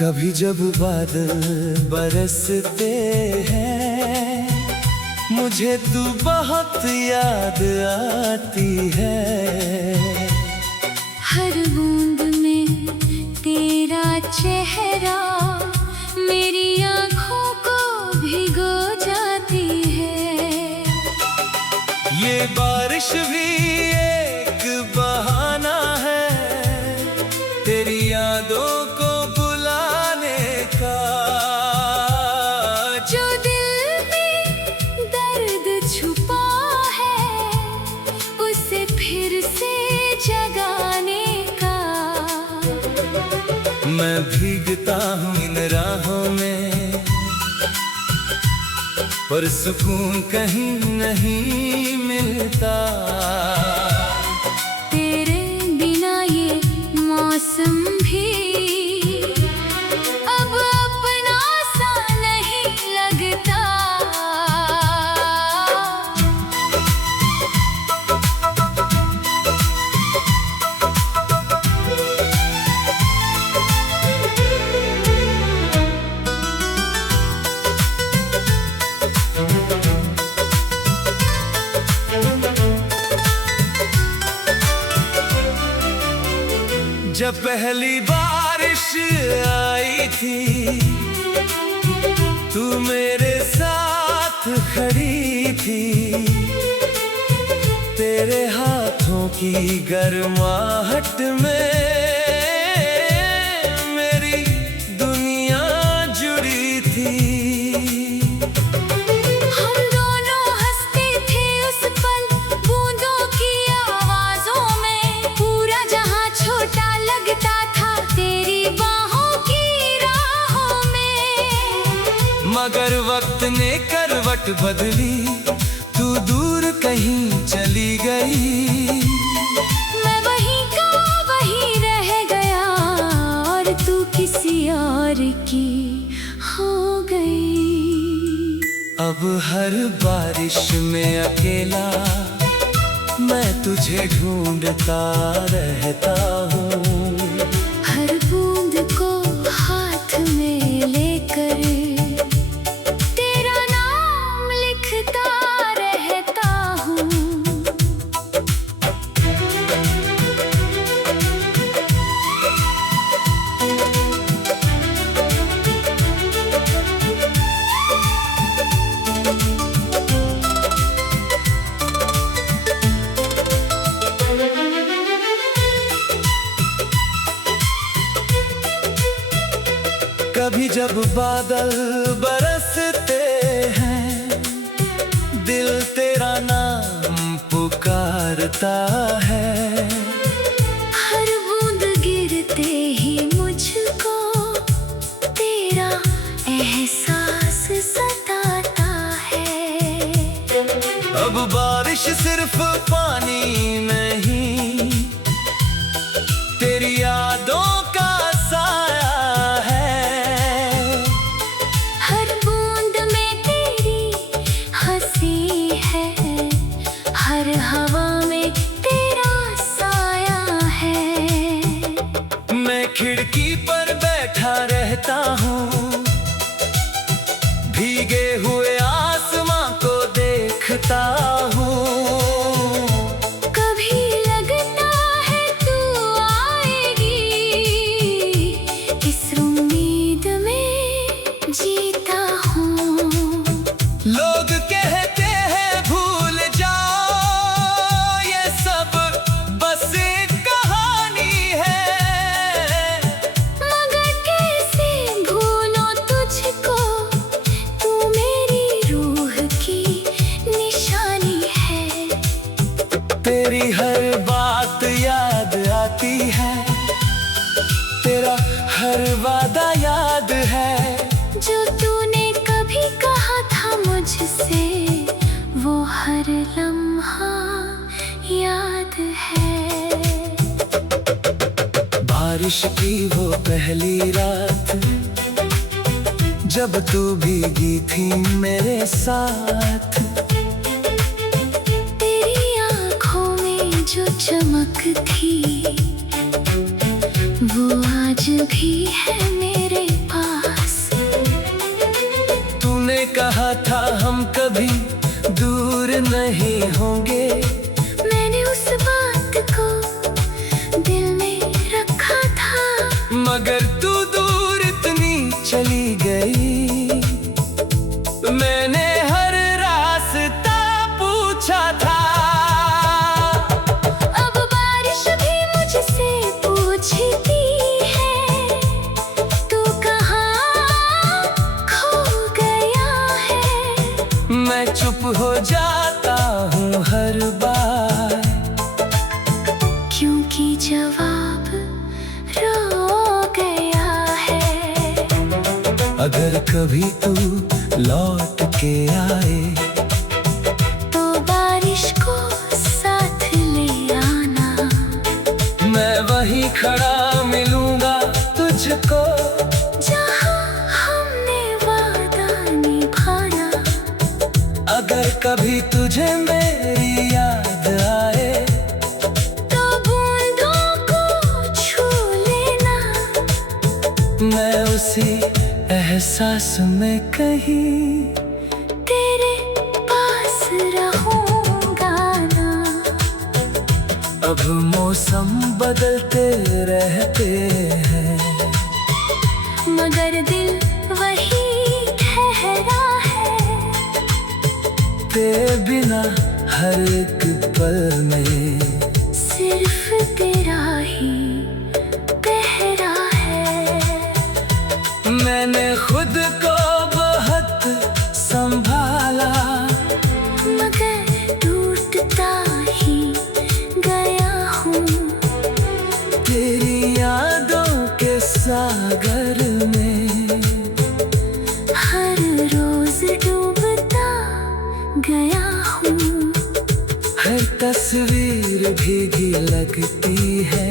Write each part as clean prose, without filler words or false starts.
कभी जब बादल बरसते हैं मुझे तू बहुत याद आती है। हर बूंद में तेरा चेहरा मेरी आँखों को भिगो जाती है। ये बारिश भी एक बहाना है तेरी यादों को बुलाने का। जो दिल में दर्द छुपा है उसे फिर से जगाने का। मैं भीगता हूँ इन राहों में पर सुकून कहीं नहीं मिलता। तेरे बिना ये मौसम भी अब अपना सा नहीं लगता। जब पहली बारिश आई थी तू मेरे साथ खड़ी थी। तेरे हाथों की गर्माहट में मेरी दुनिया जुड़ी थी। हम दोनों हंसते थे उस पल बूंदों की आवाजों में। पूरा जहां छोटा लगता था तेरी बाहों की राहों में। मगर वक्त ने करवट बदली तू दूर कहीं चली गई। मैं वहीं का वहीं रह गया और तू किसी और की हो गई। अब हर बारिश में अकेला मैं तुझे ढूंढता रहता हूँ। हर बूंद को हाथ में लेकर तेरा नाम लिखता रहता हूँ। कभी जब बादल बरसते हैं दिल तेरा नाम पुकारता है। हर बूंद गिरते ही मुझको तेरा एहसास सताता है। अब बारिश सिर्फ पानी नहीं तेरी यादों का साया है। हर बूंद में तेरी हंसी है हर हवा में तेरा साया है। मैं खिड़की पर बैठा रहता हूँ भीगे हुए आसमां को देखता हूँ। कभी लगता है तू आएगी इस उम्मीद में जीता हूँ। लोग कहते हैं भूल जाओ ये सब बस एक कहानी है। मगर कैसे भूलो तुझको तू मेरी रूह की निशानी है। तेरी हर बात याद आती है तेरा हर वादा याद है। जो तूने कभी कहा था मुझसे वो हर लम्हा याद है। बारिश की वो पहली रात जब तू भीगी थी मेरे साथ। तेरी आँखों में जो चमक थी वो आज भी है मेरे हम कभी दूर नहीं होंगे। मैंने उस बात को दिल में रखा था, मगर तू दूर इतनी चली गई। मैंने हर रास्ता पूछा था। अब बारिश भी मुझसे पूछती है, तू कहाँ खो गया है। मैं चुप हो जाता हूँ हर बार, क्योंकि जवाब रो गया है। अगर कभी तू लौट के आए तो बारिश को साथ ले आना। मैं वहीं खड़ा मिलूंगा तुझको, जहाँ हमने वादा निभाना। अगर कभी तुझे मेरी याद आए तो बूंदों को छू लेना। मैं उसी एहसास में कहीं तेरे पास रहूंगा ना। अब मौसम बदलते रहते हैं, मगर दिल वही ठहरा है। तेरे बिना हर एक पल में सिर्फ तेरा ही पहरा है। मैंने खुद को बहुत संभाला, मगर टूटता ही गया हूँ। तेरी यादों के सागर में हर रोज डूबता गया हूँ। हर तस्वीर भीगी लगती है,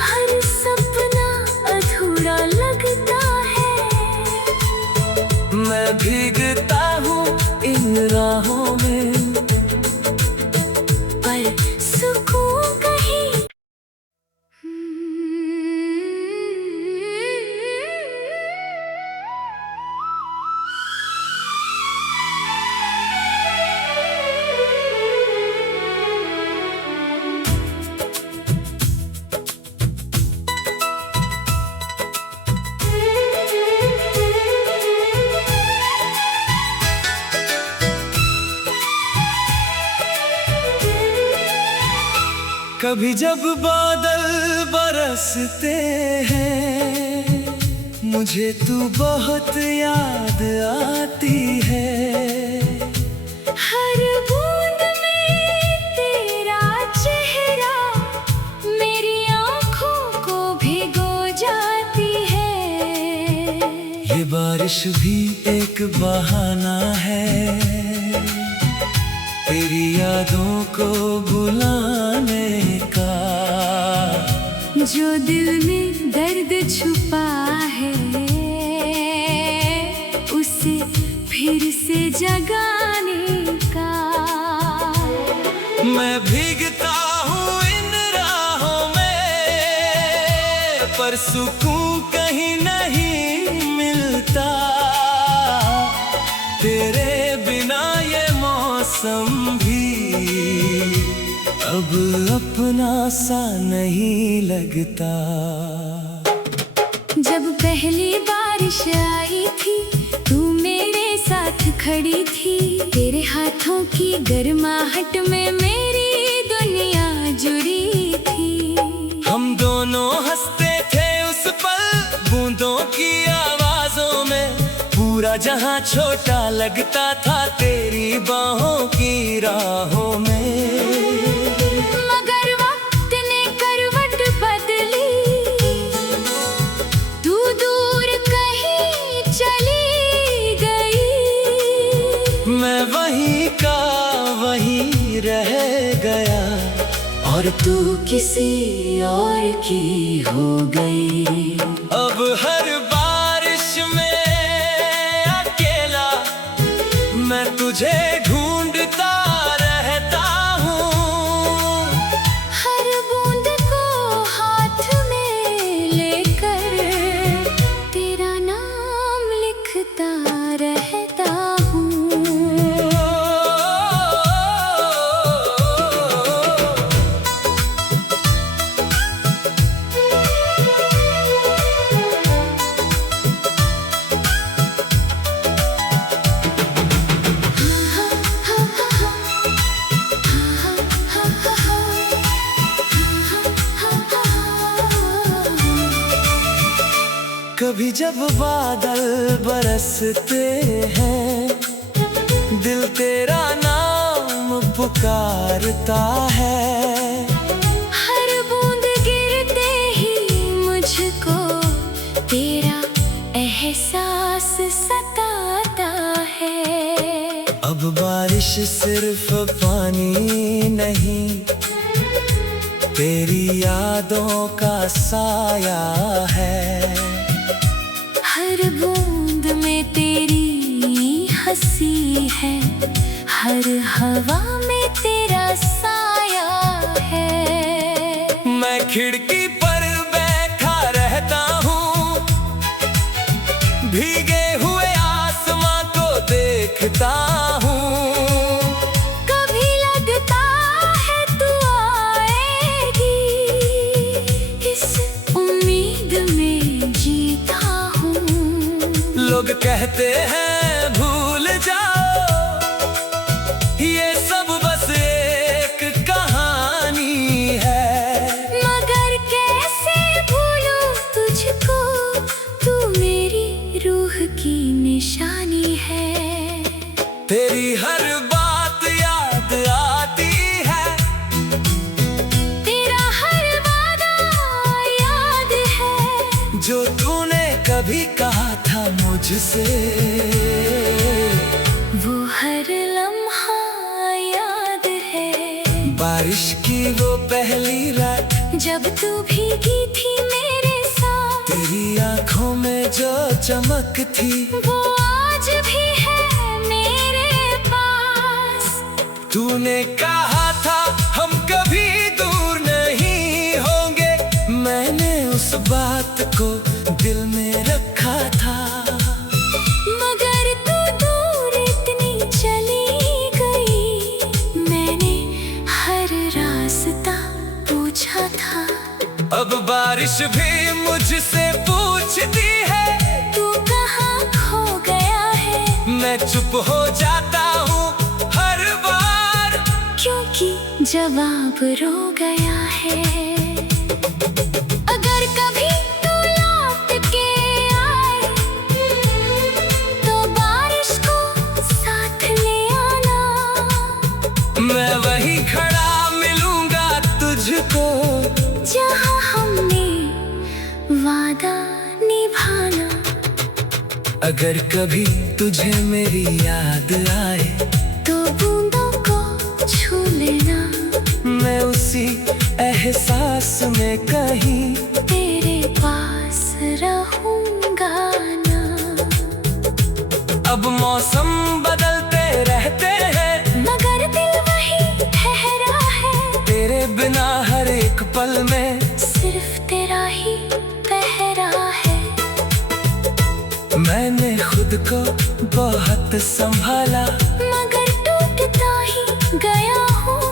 हर सपना अधूरा लगता है। मैं भीगता हूँ इन राहों में, पर सुकून कहीं। कभी जब बादल बरसते हैं मुझे तू बहुत याद आती है। हर बूंद में तेरा चेहरा मेरी आँखों को भिगो जाती है। ये बारिश भी एक बहाना है तेरी यादों को भुलाने का। जो दिल में दर्द छुपा है उसे फिर से जगाने का। मैं भीगता हूँ इन राहों में, पर सुकून कहीं नहीं मिलता। तेरे बिना ये मौसम भी अब अपना सा नहीं लगता। जब पहली बारिश आई थी तू मेरे साथ खड़ी थी। तेरे हाथों की गर्माहट में मेरी दुनिया जुड़ी थी। हम दोनों हंसते थे उस पल बूंदों की आवाजों में। पूरा जहां छोटा लगता था तेरी बाहों की राहों में। मगर वक्त ने करवट बदली, तू दूर कहीं चली गई। मैं वहीं का वहीं रह गया और तू किसी और की हो गई। अब हर बारिश में अकेला मैं तुझे ढूंढता रहता हूँ। हर बूंद को हाथ में लेकर तेरा नाम लिखता रहता कभी जब बादल बरसते हैं, दिल तेरा नाम पुकारता है। हर बूंद गिरते ही मुझको तेरा एहसास सताता है। अब बारिश सिर्फ पानी नहीं, तेरी यादों का साया है। हर बूंद में तेरी हंसी है, हर हवा में तेरा साया है। मैं खिड़की पर बैठा रहता हूँ, भीगे हुए आसमां को देखता हूँ। कभी लगता है तू आएगी, इस उम्मीद में जीता हूँ। लोग कहते हैं भूल जाओ, ये सब बस एक कहानी है। मगर कैसे भूलूं तुझको, तू मेरी रूह की निशानी है। तेरी हर बात याद आती है, तेरा हर वादा याद है, जो तूने कभी कहा था मुझसे। वो हर लम्हा याद है। बारिश की वो पहली रात, जब तू भीगी थी मेरे साथ, तेरी आंखों में जो चमक थी, वो आज भी है मेरे पास। तूने कहा था हम कभी दूर नहीं होंगे, मैंने उस बात को दिल में रखा था। मगर तू दूर इतनी चली गई, मैंने हर रास्ता पूछा था। अब बारिश भी मुझसे पूछती है, तू कहाँ खो गया है। मैं चुप हो जाता हूँ हर बार, क्योंकि जवाब रो गया है। अगर कभी तू लौट के आए, तो बारिश को साथ ले आना। मैं वहीं खड़ा मिलूंगा तुझको, जहाँ हमने वादा निभाना। अगर कभी तुझे मेरी याद आए, तो बूंदों को छू लेना। मैं उसी एहसास में कहीं तेरे पास रहूंगा ना। अब मौसम बदलते रहते हैं, मगर दिल वही ठहरा है। तेरे बिना हर एक पल में सिर्फ तेरा ही पहरा है। मैंने खुद को बहुत संभाला, मगर टूटता ही गया हूँ।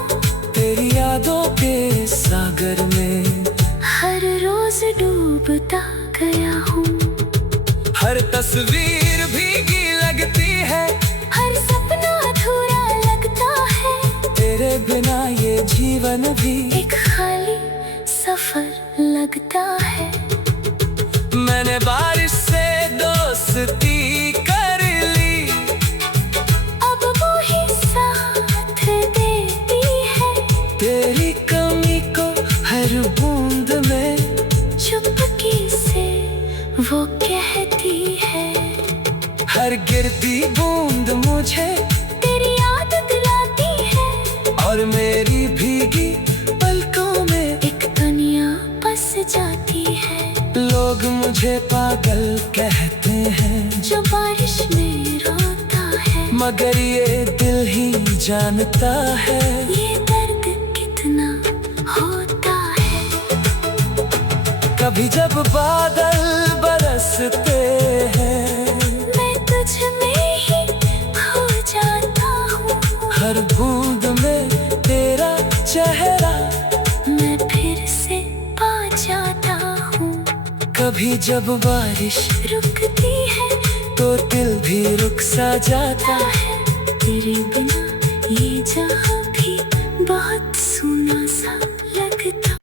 तेरी यादों के सागर में हर रोज डूबता गया हूँ। हर तस्वीर भीगी लगती है, हर सपना अधूरा लगता है। तेरे बिना ये जीवन भी एक खाली सफर लगता है। मैंने बारिश से दोस्ती कर ली, अब वो ही साथ देती है। तेरी कमी को हर बूंद में चुपके से वो कहती है। हर गिरती बूंद मुझे तेरी याद दिलाती है। और मेरी भीगी पलकों में एक दुनिया बस जाती है। लोग मुझे पागल कहते हैं, जो बारिश में रोता है। मगर ये दिल ही जानता है, ये दर्द कितना होता है। कभी जब बादल बरसते हैं, मैं तुझ में ही खो जाता हूँ। हर बूंद में तेरा चेहरा मैं फिर से पा जाता हूँ। कभी जब बारिश रुकती है तो दिल भी रुक सा जाता है। तेरे बिना ये जहाँ भी बहुत सुना सा लगता।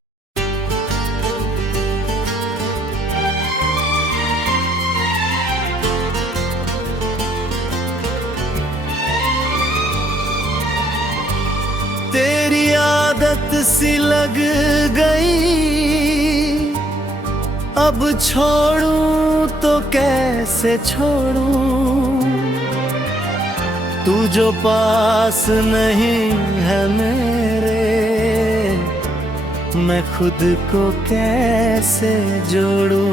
सी लग गई, अब छोड़ूं तो कैसे छोड़ूं, तू जो पास नहीं है मेरे, मैं खुद को कैसे जोड़ूं।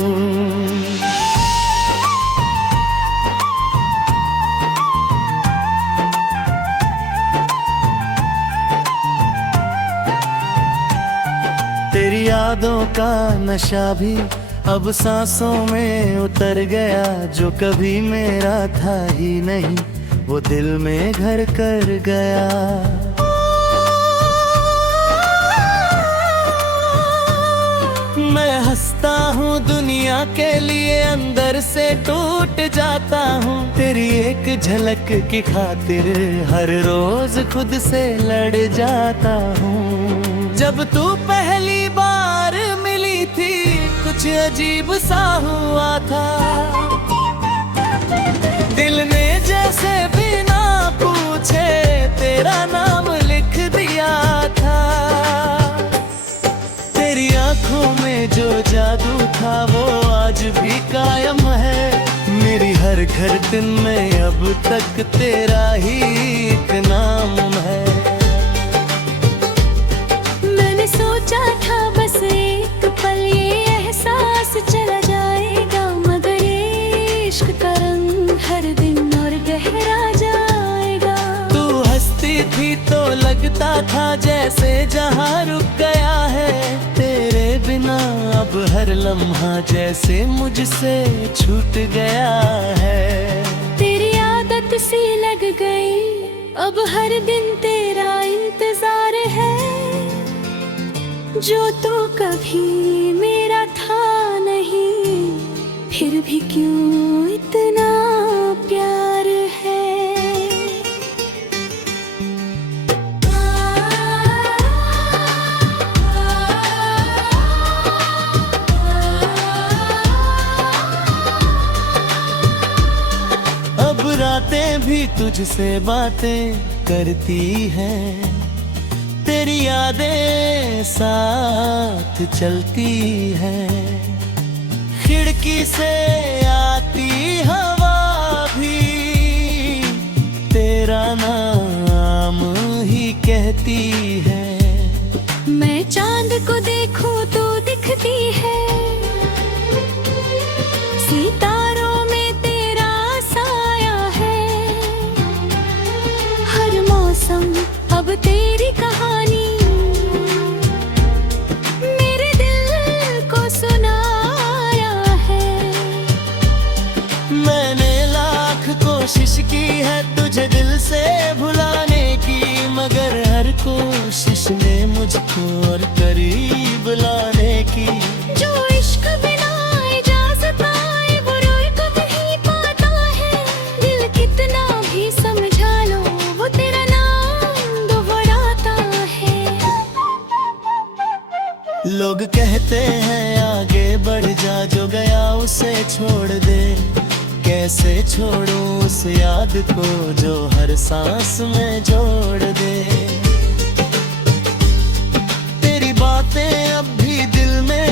तेरी यादों का नशा भी अब सांसों में उतर गया, जो कभी मेरा था ही नहीं वो दिल में घर कर गया। मैं हंसता हूँ दुनिया के लिए, अंदर से टूट जाता हूँ, तेरी एक झलक की खातिर हर रोज खुद से लड़ जाता हूँ। जब तू पहली बार मिली थी कुछ अजीब सा हुआ था, दिल ने जैसे बिना पूछे तेरा नाम लिख दिया था। तेरी आंखों में जो जादू था वो आज भी कायम है, मेरी हर धड़कन में अब तक तेरा ही एक नाम है। सोचा था बस एक पल ये एहसास चला जाएगा, मगर ये इश्क का रंग हर दिन और गहरा जाएगा। तू हंसती थी तो लगता था जैसे जहां रुक गया है, तेरे बिना अब हर लम्हा जैसे मुझसे छूट गया है। तेरी आदत सी लग गई, अब हर दिन तेरा इंतजार है, जो तो कभी मेरा था नहीं, फिर भी क्यों इतना प्यार है। अब रातें भी तुझसे बातें करती हैं, तेरी यादें साथ चलती हैं, खिड़की से आती हवा भी तेरा नाम ही कहती है। मैं चांद को देखूं तो दिखती है, सितारों में तेरा साया है, हर मौसम अब तेरी कहानी मेरे दिल को सुनाया है। मैंने लाख कोशिश की है तुझे दिल से भुलाने की, मगर हर कोशिश ने मुझको और करीब लाने की। जो इश्क बिना इजाजत आए वो रोक नहीं पाता है, दिल कितना भी समझा लो वो तेरा नाम दोहराता है। लोग कहते हैं आगे बढ़ जा, जो गया उसे छोड़ दे, कैसे छोड़ूं उस याद को जो हर सांस में जोड़ दे। तेरी बातें अब भी दिल में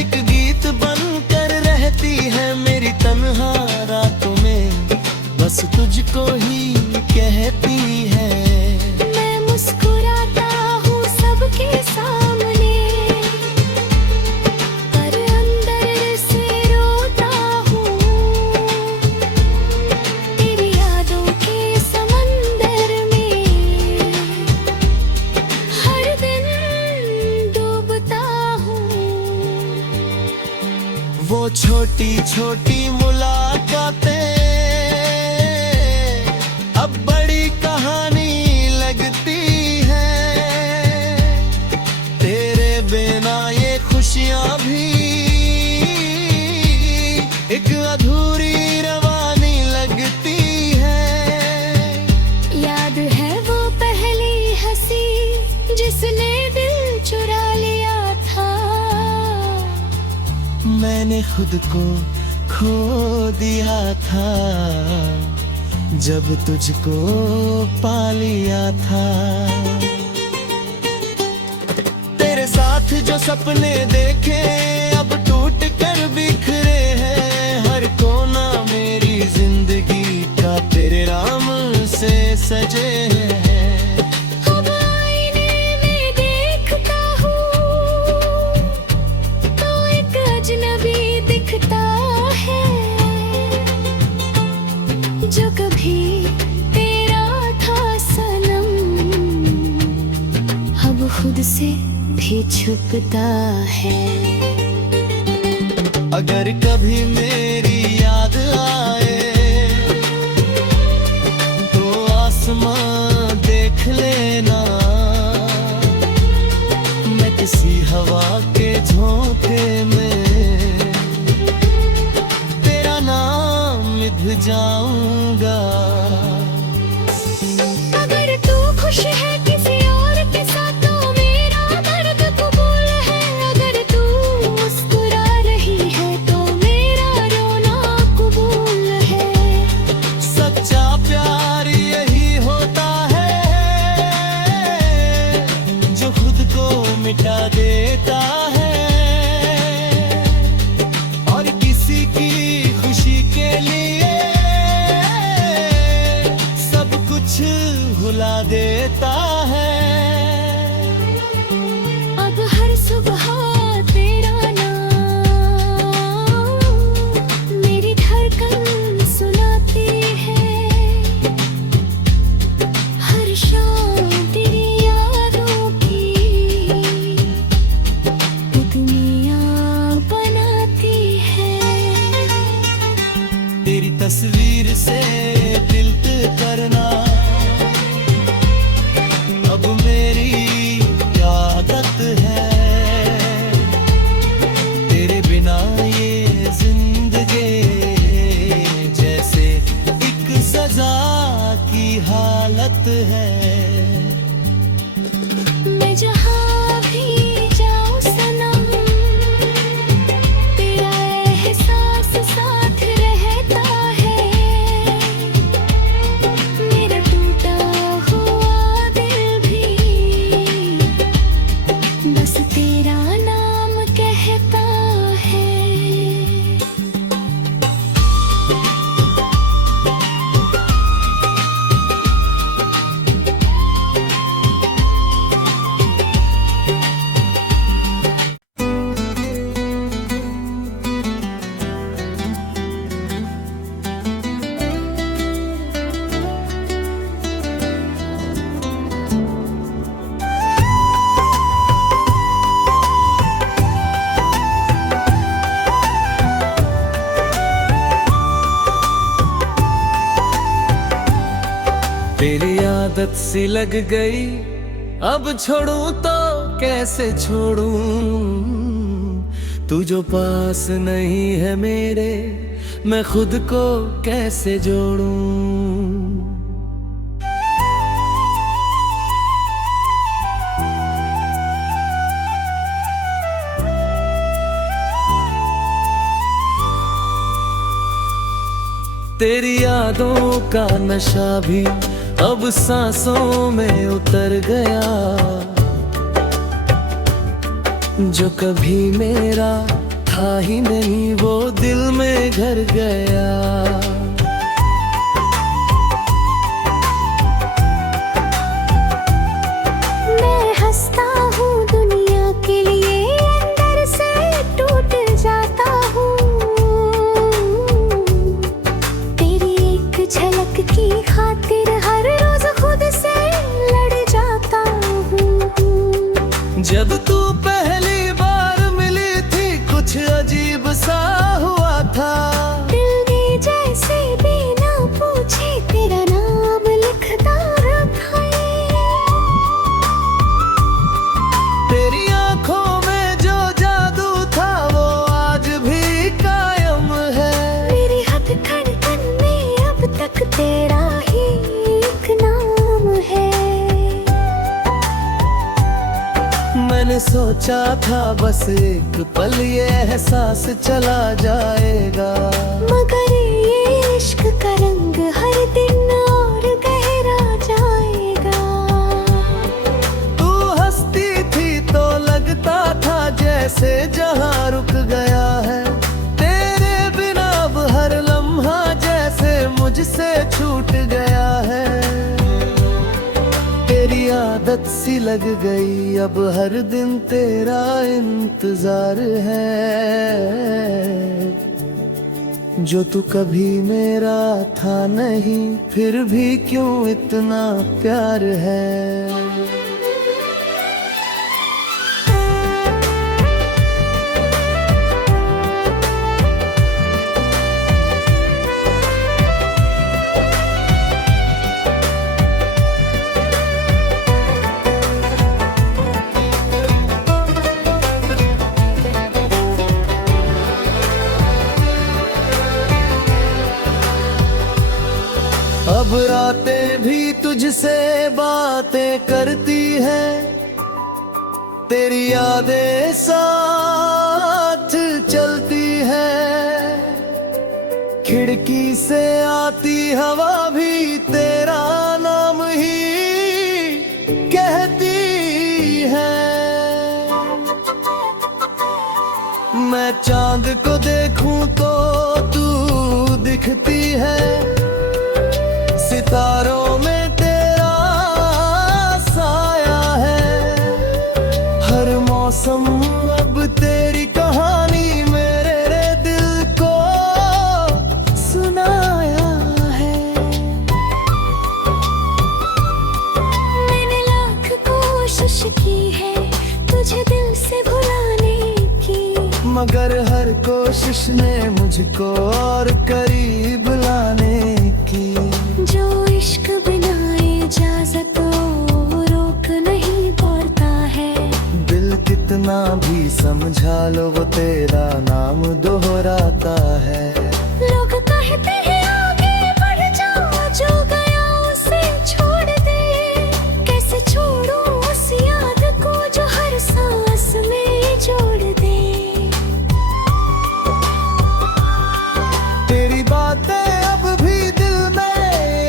एक गीत बन कर रहती है, मेरी तन्हा रातों में बस तुझको ही कहती है। मैं मुस्कुराता हूँ सबके सामने, पर अंदर से रोता हूँ, तेरी यादों के समंदर में हर दिन डूबता हूँ। वो छोटी छोटी मुलाकातें अब बड़ी कहानी लगती है, तेरे बिना ये खुशियां भी एक अधूरी रवानी लगती है। याद है वो पहली हंसी जिसने दिल चुरा लिया था, मैंने खुद को खो दिया था जब तुझको पा लिया था। साथ जो सपने देखे अब टूट कर बिखरे हैं। हर कोना मेरी जिंदगी का तेरे नाम से सजे हैं। अब आईने में देखता हूँ तो एक अजनबी दिखता है, जो कभी तेरा था सनम अब खुद से भी छुपता है। अगर कभी मेरी याद आए तो आसमां देख लेना, मैं किसी हवा के झोंके में तेरा नाम लिख जाऊंगा। अगर तू खुश है किसी और के साथ तो मेरा दर्द कबूल है। अगर तू मुस्कुरा रही है तो मेरा रोना कबूल है। सच्चा प्यार यही होता है जो खुद को मिटा देता है और किसी की खुशी के लिए सब कुछ भुला देता है। अब हर सुबह तेरा नाम मेरी धड़कन सुनाती है। हर शाम तेरी यादों की दुनिया बनाती है। तेरी तस्वीर से दिल करना अब मेरी आदत है। तेरे बिना ये जिंदगी जैसे एक सजा की हालत है। मैं जहाँ भी जाऊँ सनम तेरा एहसास साथ रहता है। मेरा टूटा हुआ दिल भी बस तेरा नाम कहता है। तेरी आदत सी लग गई अब छोड़ूं तो कैसे छोड़ूं। तू जो पास नहीं है मेरे मैं खुद को कैसे जोड़ूं। तेरी यादों का नशा भी अब सांसों में उतर गया। जो कभी मेरा था ही नहीं वो दिल में घर गया। मैं हंसता हूँ दुनिया के लिए अंदर से टूट जाता हूँ। तेरी एक झलक की खातिर हर रोज खुद से लड़ जाता हूँ। जब तू पहली बार मिली थी कुछ अजीब सा हुआ था। दिल ने जैसे बिना पूछे तेरा नाम लिखता रखा है। तेरी आंखों में जो जादू था वो आज भी कायम है। मेरी हथकड़न में अब तक तेरा ही एक नाम है। मैंने सोचा था बस एक पल ये एहसास चला जाएगा। मगर ये इश्क का रंग हर दिन और गहरा जाएगा। तू हंसती थी तो लगता था जहां रुक गया है। तेरे बिना अब हर लम्हा जैसे मुझसे छूट गया है। तेरी आदत सी लग गई, अब हर दिन तेरा इंतजार है। जो तू कभी मेरा था नहीं, फिर भी क्यों इतना प्यार है। अब रातें भी तुझसे बातें करती है, तेरी यादें साथ चलती है। खिड़की से आती हवा भी तेरा नाम ही कहती है। मैं चांद को देखूं तो तू दिखती है, सितारों में तेरा साया है। हर मौसम अब तेरी कहानी मेरे दिल को सुनाया है। मैंने लाख कोशिश की है तुझे दिल से भुलाने की, मगर हर कोशिश ने मुझको और करीब लाने की। जो इश्क बिना इजाजतों रोक नहीं पाता है। दिल कितना भी समझा लो वो तेरा नाम दोहराता है। लोग कहते हैं आगे बढ़ जाओ, जो गया उसे छोड़ दे। कैसे छोड़ूं उस याद को जो हर सांस में जोड़ दे। तेरी बातें अब भी दिल में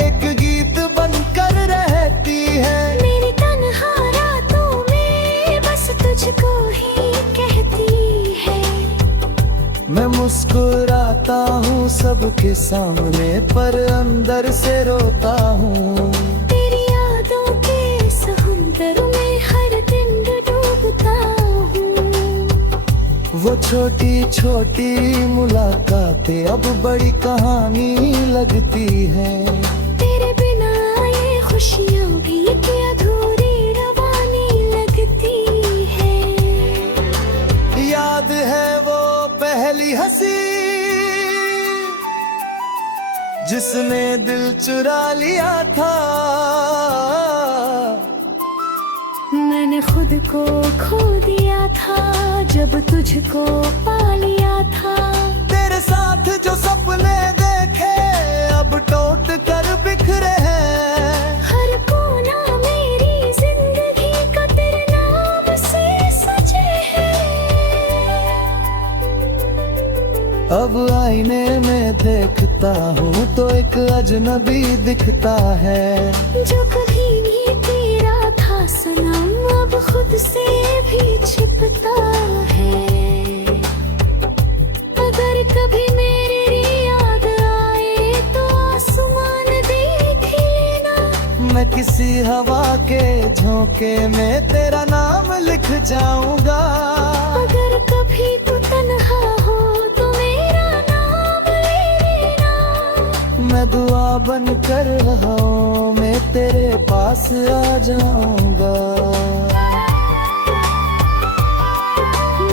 एक गीत बनकर रहती है। मेरी तन्हा रातों में बस तुझको ही कहती है। मैं मुस्कुराता हूँ सबके सामने, पर अंदर से रोता हूँ। तेरी यादों के समुंदर में हर दिन डूबता हूँ। वो छोटी छोटी मुलाकातें अब बड़ी कहानी लगती है। तेरे बिना ये खुशियाँ भी एक अधूरी रवानी लगती है। याद है वो पहली हंसी जिसने दिल चुरा लिया था। मैंने खुद को खो दिया था जब तुझको पा लिया था। तेरे साथ जो सपने देखे अब टूट कर बिखरे हैं। हर कोना मेरी जिंदगी का तेरे नाम से सजे है। अब आईने में देखता हूँ तो एक अजनबी दिखता है। जो कभी भी तेरा था सनम अब खुद से भी छिपता है। अगर कभी मेरी याद आए तो आसमान देख लेना। मैं किसी हवा के झोंके में तेरा नाम लिख जाऊंगा। अगर कभी तू तन्हा हो तो मेरा नाम ले लेना। मैं दुआ बन कर हवाओं में तेरे पास आ जाऊंगा।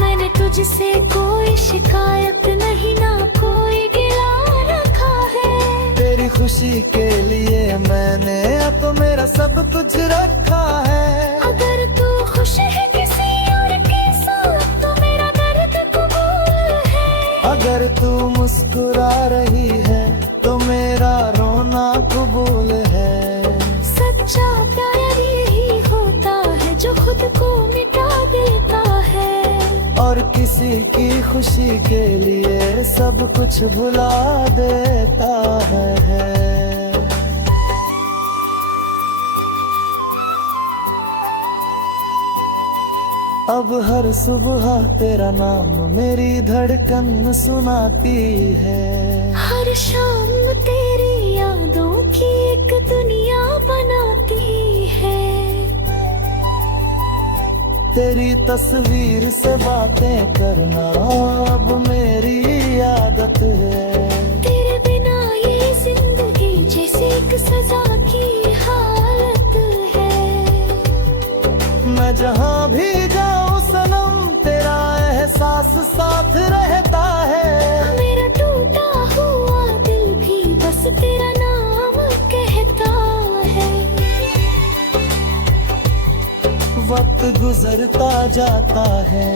मैंने तुझसे कोई शिकायत नहीं, ना कोई गिला रखा है। तेरी खुशी के लिए मैंने अब मेरा सब कुछ रखा है। अगर तू खुश है किसी और के साथ तो मेरा दर्द कबूल है। अगर तू मुस्कुरा रही है तो मेरा रोना कबूल है। सच्चा प्यार यही होता है जो खुद को मिटा देता है। और किसी की खुशी के लिए सब कुछ भुला देता है। अब हर सुबह तेरा नाम मेरी धड़कन सुनाती है। हर शाम तेरी यादों की एक दुनिया बनाती है। तेरी तस्वीर से बातें करना अब मेरी आदत है। तेरे बिना ये जिंदगी जैसे एक सजा की हालत है। मैं जहाँ भी जाऊँ सनम तेरा एहसास साथ रहता है। मेरा टूटा हुआ दिल भी बस तेरा नाम कहता है। वक्त गुजरता जाता है